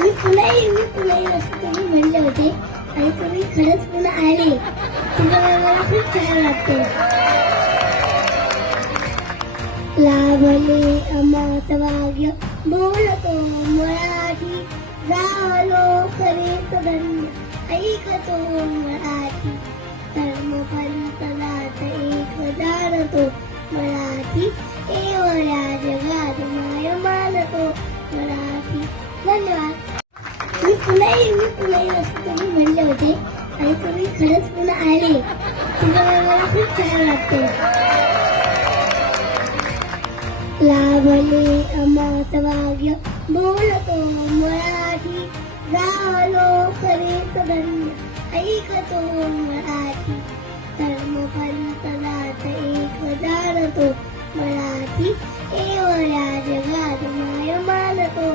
मी पुन्हा येईल असं तुम्ही म्हणले होते आणि तुम्ही खरंच पुन्हा आले. तुझ्यामुळे मला खूप छान वाटते. लाभले अमास भाग्य बोलतो मराठी, झालो खरेच धन्य ऐकतो मराठी. धर्मपंथ जात एक जाणतो मराठी, एवढ्या जगात माय मानतो मराठी. धन्यवाद. मी पुन्हा येईल असं तुम्ही म्हणले होते आणि तुम्ही खरंच पुन्हा आले. तुझ्यामुळे मला खूप छान वाटते. लाभले अमास भाग्य बोलतो मराठी, झालो खरेच धन्य ऐकतो मराठी. धर्मपंथ जात एक जाणतो मराठी, एवढ्या जगात माय मानतो